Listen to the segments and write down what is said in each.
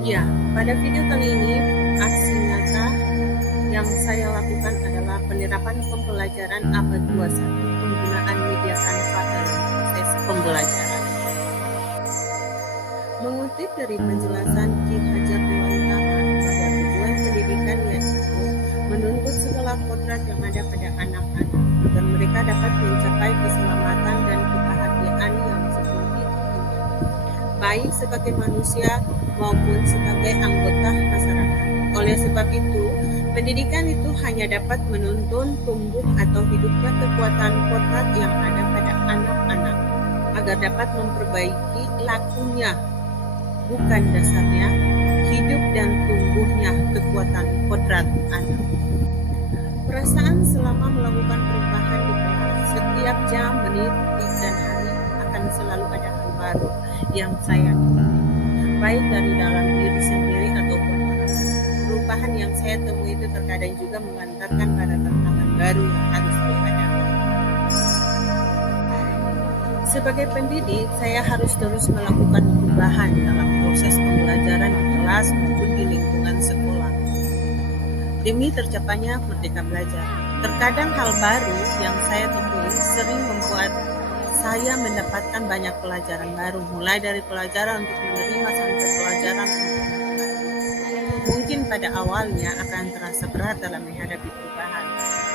Ya, pada video kali ini, aksi nyata yang saya lakukan adalah penerapan pembelajaran abad 21 penggunaan media kanva dalam proses pembelajaran. Mengutip dari penjelasan Ki Hajar Dewantara bahwa tujuan pendidikan yaitu menuntut segala kodrat yang ada pada anak-anak agar mereka dapat mencapai keselamatan dan kebahagiaan yang setinggi-tingginya, baik sebagai manusia maupun sebagai anggota masyarakat. Oleh sebab itu, pendidikan itu hanya dapat menuntun tumbuh atau hidupnya kekuatan kodrat yang ada pada anak-anak agar dapat memperbaiki lakunya, bukan dasarnya, hidup dan tumbuhnya kekuatan kodrat anak. Perasaan selama melakukan perubahan di kelas, setiap jam, menit, dan hari akan selalu ada hal baru yang saya temui, baik dari dalam diri sendiri ataupun orang. Perubahan yang saya temui itu terkadang juga mengantarkan pada tantangan baru yang harus dihadapi. Sebagai pendidik, saya harus terus melakukan perubahan dalam proses pembelajaran di kelas maupun di lingkungan sekolah, demi tercapainya merdeka belajar. Terkadang hal baru yang saya temui sering membuat saya mendapatkan banyak pelajaran baru, mulai dari pelajaran untuk menerima sampai pelajaran untuk melakukan. Mungkin pada awalnya akan terasa berat dalam menghadapi perubahan,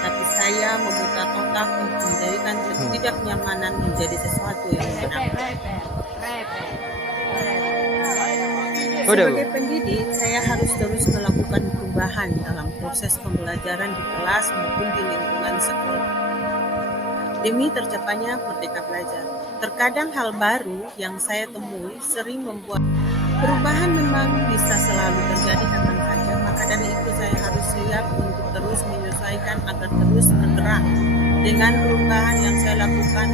tapi saya memutar otak untuk menjadikan ketidaknyamanan menjadi sesuatu yang menyenangkan. Sebagai pendidik, saya harus terus melakukan perubahan dalam proses pembelajaran di kelas maupun di lingkungan sekolah, demi tercapainya merdeka belajar. Terkadang hal baru yang saya temui sering membuat perubahan memang bisa selalu terjadi kapan saja, maka dari itu saya harus siap untuk terus menyesuaikan agar terus bergerak. Dengan perubahan yang saya lakukan,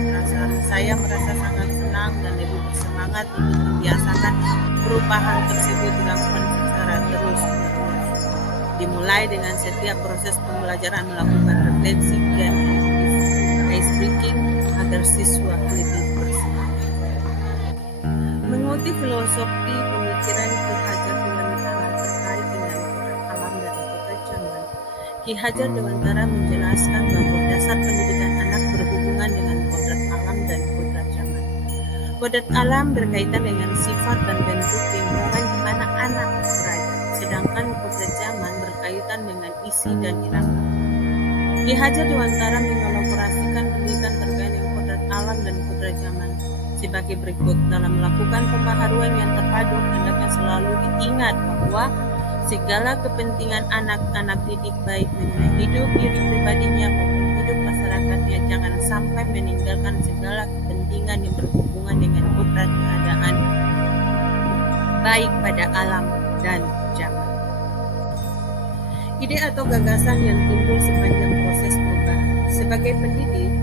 saya merasa sangat senang dan lebih bersemangat untuk membiasakan perubahan tersebut dilakukan secara terus-menerus. Dimulai dengan setiap proses pembelajaran melakukan refleksi dan ice breaking agar siswa lebih bersemangat. Mengutip filosofi pemikiran Ki Hajar Dewantara terkait dengan kodrat alam dan kodrat zaman, Ki Hajar Dewantara menjelaskan bahwa dasar pendidikan anak berhubungan dengan kodrat alam dan kodrat zaman. Kodrat alam berkaitan dengan sifat dan bentuk lingkungan di mana anak berada, sedangkan kodrat zaman berkaitan dengan isi dan irama. Ki Hajar Dewantara mengelaborasikan pendidikan terkait dengan kodrat alam dan kodrat zaman sebagai berikut. Dalam melakukan pembaharuan yang terpadu, hendaknya selalu diingat bahwa segala kepentingan anak-anak didik, baik mengenai hidup diri pribadinya maupun hidup masyarakatnya, jangan sampai meninggalkan segala kepentingan yang berhubungan dengan kodrat keadaan, baik pada alam dan zaman. Ide atau gagasan yang timbul sepanjang proses perubahan. Sebagai pendidik,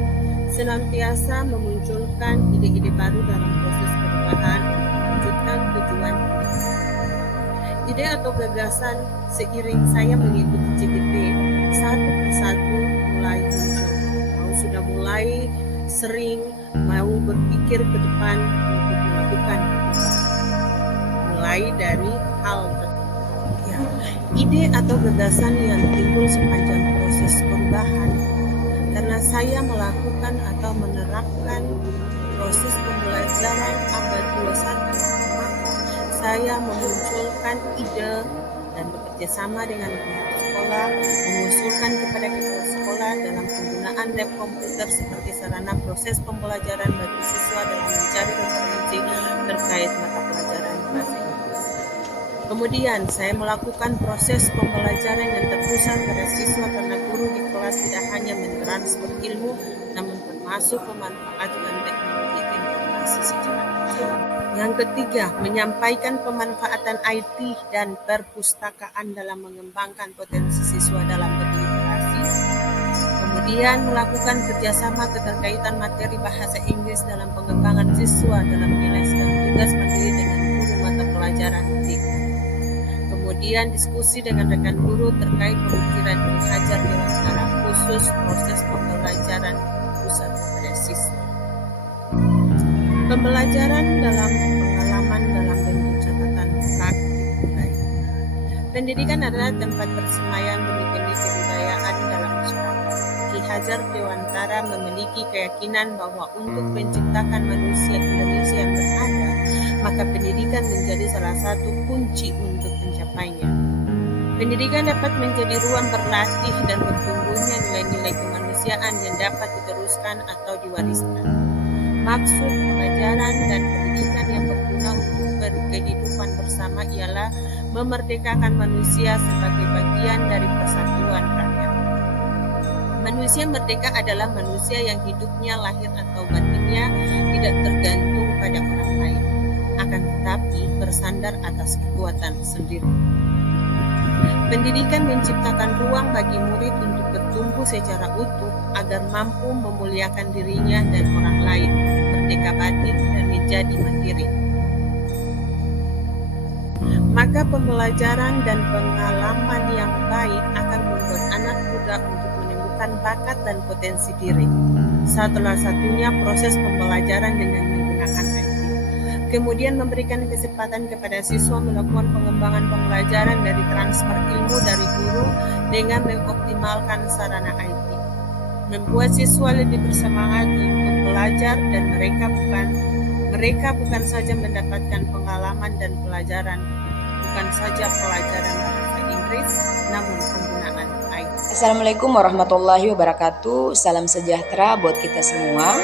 senantiasa memunculkan ide-ide baru dalam proses perubahan untuk mewujudkan tujuan pendidikan. Ide atau gagasan seiring saya mengikuti JGP satu persatu mulai muncul. Sudah mulai sering mau berpikir ke depan untuk melakukan mulai dari hal ide atau gagasan yang timbul sepanjang proses perubahan karena saya melakukan atau menerapkan proses pembelajaran abad 21, maka saya memunculkan ide dan bekerja sama dengan pihak sekolah, mengusulkan kepada kepala sekolah dalam penggunaan lab komputer sebagai sarana proses pembelajaran bagi siswa dalam mencari referensi terkait mata pelajaran bahasa Inggris. Kemudian saya melakukan proses pembelajaran yang terpusat pada siswa karena guru di kelas tidak hanya mentransfer ilmu, namun termasuk memanfaatkan teknologi informasi secara digital. Yang ketiga, menyampaikan pemanfaatan IT dan perpustakaan dalam mengembangkan potensi siswa dalam berliterasi. Kemudian melakukan kerjasama keterkaitan materi bahasa Inggris dalam pengembangan siswa dalam menyelesaikan tugas mandiri dengan guru mata pelajaran TIK. Kemudian diskusi dengan rekan guru terkait pemikiran Ki Hajar Dewantara khusus proses pembelajaran pusat pada siswa. Pembelajaran dalam pengalaman dalam bentuk catatan praktik. Pendidikan adalah tempat persemaian benih-benih kebudayaan dalam masyarakat. Ki Hajar Dewantara memiliki keyakinan bahwa untuk menciptakan manusia Indonesia yang beradab, maka pendidikan menjadi salah satu kunci untuk mencapainya. Pendidikan dapat menjadi ruang berlatih dan bertumbuhnya nilai-nilai kemanusiaan yang dapat diteruskan atau diwariskan. Maksud pelajaran dan pendidikan yang berguna untuk kehidupan bersama ialah memerdekakan manusia sebagai bagian dari persatuan rakyat. Manusia merdeka adalah manusia yang hidupnya lahir atau batinnya tidak tergantung pada orang lain, akan tetapi bersandar atas kekuatan sendiri. Pendidikan menciptakan ruang bagi murid untuk bertumbuh secara utuh agar mampu memuliakan dirinya dan orang lain, merdeka batin dan menjadi mandiri. Maka pembelajaran dan pengalaman yang baik akan membuat anak muda untuk menemukan bakat dan potensi diri. Salah satunya proses pembelajaran dengan menggunakan IT. Kemudian memberikan kesempatan kepada siswa melakukan pengembangan pembelajaran dari transfer ilmu dari guru dengan mengoptimalkan sarana IT. Membuat siswa lebih bersemangat untuk belajar dan mereka bukan saja mendapatkan pengalaman dan pelajaran, bukan saja pelajaran bahasa Inggris, namun penggunaan IT. Assalamualaikum warahmatullahi wabarakatuh. Salam sejahtera buat kita semua.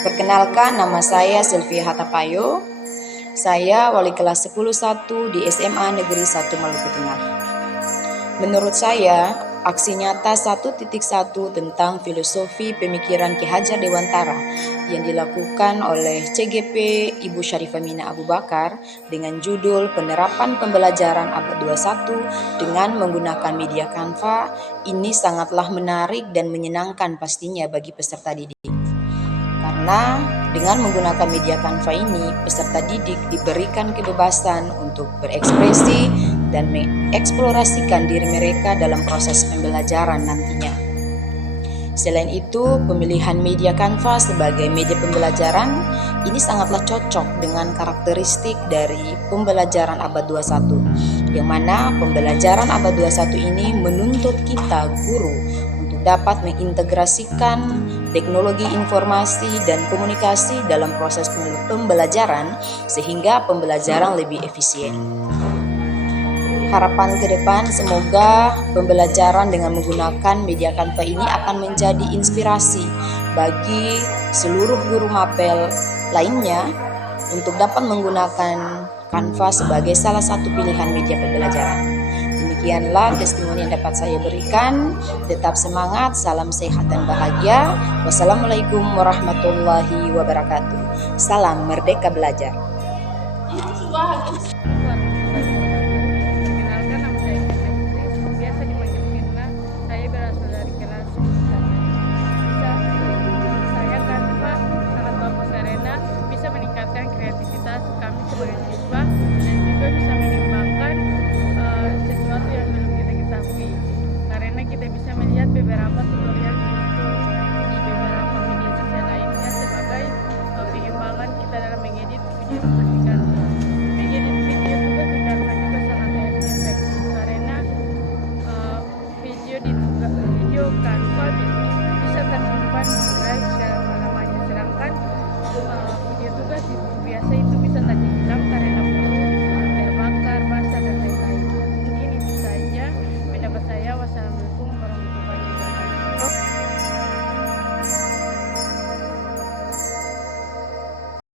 Perkenalkan, nama saya Sylvia Hatapayo. Saya wali kelas 10-1 di SMA Negeri 1 Maluku Tengah. Menurut saya, aksi nyata 1.1 tentang filosofi pemikiran Ki Hajar Dewantara yang dilakukan oleh CGP Ibu Syarifah Mina Abu Bakar dengan judul Penerapan Pembelajaran Abad 21 dengan menggunakan media Canva ini sangatlah menarik dan menyenangkan pastinya bagi peserta didik. Karena dengan menggunakan media Canva ini, peserta didik diberikan kebebasan untuk berekspresi dan mengeksplorasikan diri mereka dalam proses pembelajaran nantinya. Selain itu, pemilihan media Canva sebagai media pembelajaran ini sangatlah cocok dengan karakteristik dari pembelajaran abad 21, yang mana pembelajaran abad 21 ini menuntut kita guru untuk dapat mengintegrasikan teknologi informasi dan komunikasi dalam proses pembelajaran sehingga pembelajaran lebih efisien. Harapan ke depan semoga pembelajaran dengan menggunakan media Canva ini akan menjadi inspirasi bagi seluruh guru mapel lainnya untuk dapat menggunakan Canva sebagai salah satu pilihan media pembelajaran. Demikianlah testimoni yang dapat saya berikan. Tetap semangat, salam sehat dan bahagia. Wassalamualaikum warahmatullahi wabarakatuh. Salam Merdeka Belajar. Perkenalkan, nama saya Kena, biasa dipanggil Mirna. Saya berasal dari kelas 9. Saya Canva sangat bagus karena bisa meningkatkan kreativitas kami sebagai siswa dan juga bisa mengembangkan sesuatu yang belum kita ketahui. Karena kita bisa melihat beberapa tutorial di YouTube, di beberapa media sosial lainnya sebagai pengembangan kita dalam mengedit video seperti Canva. Mengedit video juga di Canva juga sangat efektif karena video Canva